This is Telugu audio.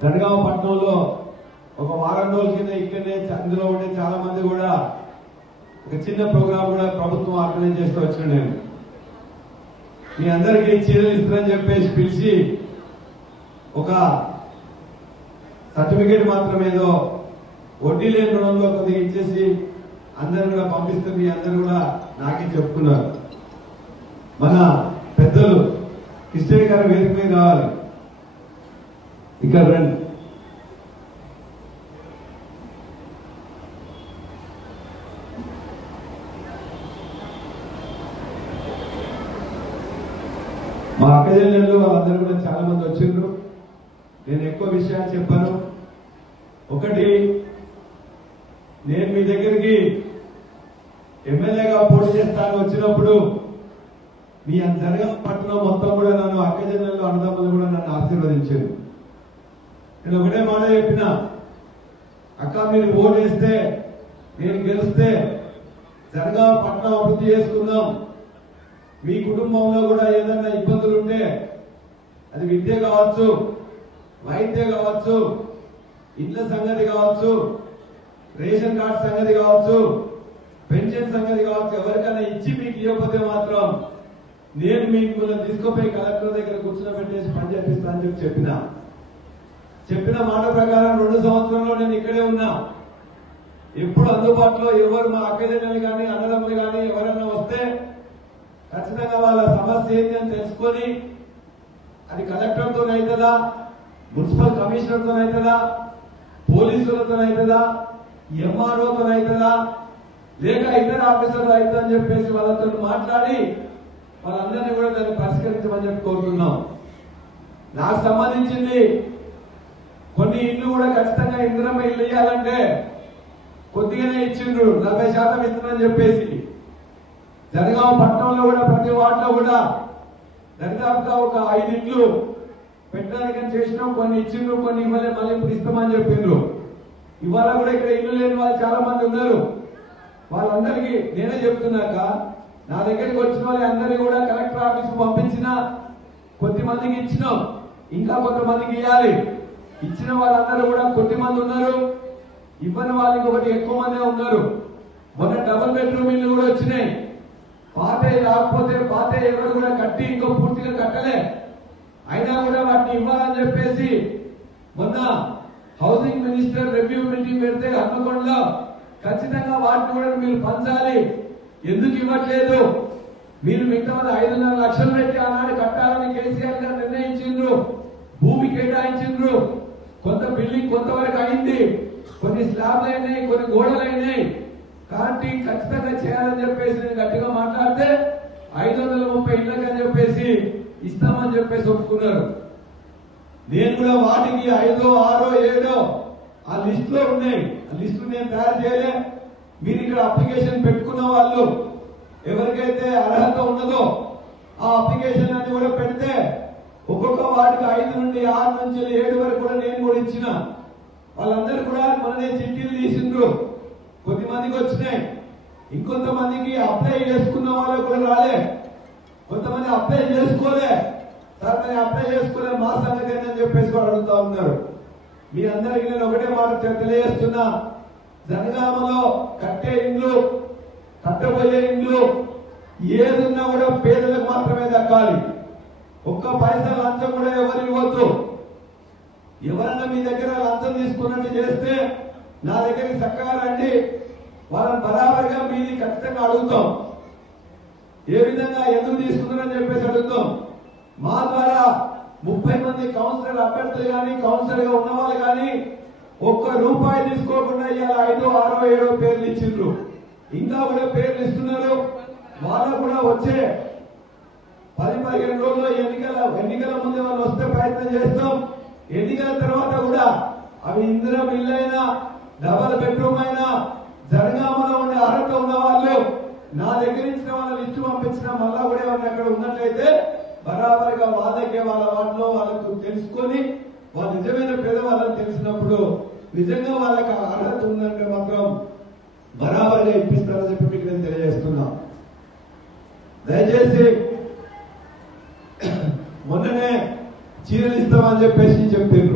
జనగామ పట్టణంలో ఒక వారం రోజుల కింద ఇక్కడనే అందులో ఉండే చాలా మంది కూడా ఒక చిన్న ప్రోగ్రామ్ కూడా ప్రభుత్వం ఆర్గనైజ్ చేస్తూ వచ్చాను. నేను మీ అందరికీ చీరలు ఇస్తారని చెప్పేసి పిలిచి ఒక సర్టిఫికేట్ మాత్రం ఏదో వడ్డీ లేని రుణంలో కొద్దిగా ఇచ్చేసి అందరు కూడా పంపిస్తే మీ అందరు కూడా నాకే చెప్పుకున్నారు. మన పెద్దలు కిష్టడి గారి వేదిక మీద రావాలి. ఇక్కడ రండి. మా అక్కజల్లు వాళ్ళందరూ కూడా చాలా మంది వచ్చిండ్రు. నేను ఎక్కువ విషయాలు చెప్పాను. ఒకటి, నేను మీ దగ్గరికి ఎమ్మెల్యేగా పోటీ చేస్తాను వచ్చినప్పుడు మీ జనగామ పట్టణం మొత్తం కూడా నన్ను అక్కజల్లు అన్నదమ్ములు కూడా నన్ను ఆశీర్వదించారు. నేను ఒకటే మాట చెప్పిన, అక్క మీరు ఓటు వేస్తే నేను గెలిస్తే జనగామ పట్టణం అభివృద్ధి చేసుకుందాం. మీ కుటుంబంలో కూడా ఏదైనా ఇబ్బందులు ఉంటే అది విద్య కావచ్చు, వైద్యం కావచ్చు, ఇండ్ల సంగతి కావచ్చు, రేషన్ కార్డు సంగతి కావచ్చు, పెన్షన్ సంగతి కావచ్చు, ఎవరికైనా ఇచ్చి మీకు ఇవ్వకపోతే మాత్రం నేను మీకు తీసుకుపోయి కలెక్టర్ దగ్గర కూర్చోబెట్టేసి పని చేపిస్తా అని చెప్పిన మాట ప్రకారం 2 సంవత్సరంలో నేను ఇక్కడే ఉన్నా. ఎప్పుడు అందుబాటులో ఎవరు మా అక్కజల్లు కానీ అన్నదమ్ములు కానీ ఎవరైనా వస్తే ఖచ్చితంగా వాళ్ళ సమస్య ఏంటి అని తెలుసుకొని అది కలెక్టర్తో అవుతుందా, మున్సిపల్ కమిషనర్తో అవుతుందా, పోలీసులతో అవుతుందా, ఎంఆర్ఓతో అవుతుందా, లేక ఇతర ఆఫీసర్లు అవుతుందని చెప్పేసి వాళ్ళతో మాట్లాడి వాళ్ళందరినీ కూడా దాన్ని పరిష్కరించమని చెప్పి కోరుతున్నాం. నాకు సంబంధించింది కొన్ని ఇళ్లు కూడా ఖచ్చితంగా ఇందిరమ్మ ఇల్లు ఇవ్వాలంటే కొద్దిగానే ఇచ్చిండ్రు, 40% ఇస్తున్నారని చెప్పేసి. జనగామ పట్టణంలో కూడా ప్రతి వార్డులో కూడా దరిదాపుగా ఒక 5 ఇళ్లు పెట్టడానికని చేసినాం. కొన్ని ఇచ్చిండ్రు, కొన్ని ఇవ్వలే, మళ్ళీ ఇప్పుడు ఇస్తామని చెప్పిండ్రు. ఇవాళ కూడా ఇక్కడ ఇల్లు లేని వాళ్ళు చాలా మంది ఉన్నారు. వాళ్ళందరికీ నేనే చెప్తున్నాక నా దగ్గరికి వచ్చిన వాళ్ళందరినీ కూడా కలెక్టర్ ఆఫీస్ కు పంపించిన, కొద్దిమందికి ఇచ్చినాం, ఇంకా కొంతమందికి ఇవ్వాలి. ఇచ్చిన వాళ్ళందరూ కూడా కొద్దిమంది ఉన్నారు, ఇవ్వని వాళ్ళకి ఒకటి ఎక్కువ మందే ఉన్నారు. మొన్న డబుల్ బెడ్రూమ్ ఇల్లు కూడా వచ్చినాయి. పాత రాకపోతే పాత ఎవరు కూడా కట్టి ఇంకో పూర్తిగా కట్టలే, అయినా కూడా వాటిని ఇవ్వాలని చెప్పేసి మొన్న హౌసింగ్ మినిస్టర్ రివ్యూ మీటింగ్ పెడితే హన్మకొండలో ఖచ్చితంగా వాటిని కూడా మీరు పంచాలి. ఎందుకు ఇవ్వట్లేదు? మీరు మిగతా 5.5 లక్షలు పెట్టి ఆనాడు కట్టాలని కేసీఆర్ గారు నిర్ణయించిండ్రు, భూమి కేటాయించిండ్రు. కొంత బిల్డింగ్ కొంతవరకు అయింది, కొన్ని స్లాబ్లు అయినాయి, కొన్ని గోడలు అయినాయి. కాబట్టి ఖచ్చితంగా చేయాలని చెప్పేసి నేను గట్టిగా మాట్లాడితే 530 ఇళ్ళకని చెప్పేసి ఇస్తామని చెప్పేసి ఒప్పుకున్నారు. నేను కూడా వాటికి 5, 6, 7 ఆ లిస్ట్ లో ఉన్నాయి. ఆ లిస్టు నేను తయారు చేయలే. మీరు ఇక్కడ అప్లికేషన్ పెట్టుకున్న వాళ్ళు ఎవరికైతే అర్హత ఉన్నదో ఆ అప్లికేషన్ అన్ని కూడా పెడితే ఒక్కొక్క వాటికి 5 నుండి 6 నుంచి 7 వరకు కూడా నేను కూడా ఇచ్చిన. వాళ్ళందరూ కూడా మొన్ననే చిట్టీలు తీసిండ్రు, కొద్దిమందికి వచ్చినాయి. ఇంకొంతమందికి అప్లై చేసుకున్న వాళ్ళకు కూడా రాలే, కొంతమంది అప్లై చేసుకోలే. సార్ నేను అప్లై చేసుకోలే, మా సంగతి ఏంటని చెప్పేసి కూడా అడుగుతా ఉన్నారు. మీ అందరికీ నేను ఒకటే మాట తెలియజేస్తున్నా, జనగామలో కట్టే ఇండ్లు, కట్టబోయే ఇండ్లు ఏదున్నా కూడా పేదలకు మాత్రమే దక్కాలి. ఒక్క పైసా లంచం కూడా ఎవరు ఇవ్వద్దు. ఎవరన్నా మీ దగ్గర లంచం తీసుకున్నట్టు చేస్తే నా దగ్గరికి చక్కగా రండి, వాళ్ళని బరాబరిగా మీది ఖచ్చితంగా అడుగుతాం. ఏ విధంగా ఎందుకు తీసుకున్నారని చెప్పేసి అడుగుతాం. మా ద్వారా 30 మంది కౌన్సిలర్ అభ్యర్థులు కానీ కౌన్సిలర్ గా ఉన్న వాళ్ళు కానీ ₹1 తీసుకోకుండా ఇలా 5, 6, 7 పేర్లు ఇచ్చిండ్రు. ఇంకా కూడా పేర్లు ఇస్తున్నారు. వాళ్ళకు కూడా వచ్చే 10-15 రోజుల్లో ఎన్నికల ముందే వాళ్ళు వస్తే ప్రయత్నం చేస్తాం. ఎన్నికల తర్వాత కూడా అవి ఇందిరమ్మ ఇల్లు అయినా, డబల్ బెడ్రూమ్ అయినా, జనగామలో ఉండే అర్హత ఉన్న వాళ్ళు నా దగ్గర ఇచ్చిన వాళ్ళ లిస్టు పంపించిన మళ్ళా కూడా ఎవరిని అక్కడ ఉన్నట్లయితే బరాబరిగా వాళ్ళకే వాళ్ళ వాటిలో వాళ్ళకు తెలుసుకొని వాళ్ళు నిజమైన పేదవాళ్ళని తెలిసినప్పుడు నిజంగా వాళ్ళకి అర్హత ఉందంటే మాత్రం బరాబరిగా ఇప్పిస్తారని చెప్పి మీకు నేను తెలియజేస్తున్నా. దయచేసి మొన్ననే చీరలు ఇస్తామని చెప్పేసి చెప్పారు.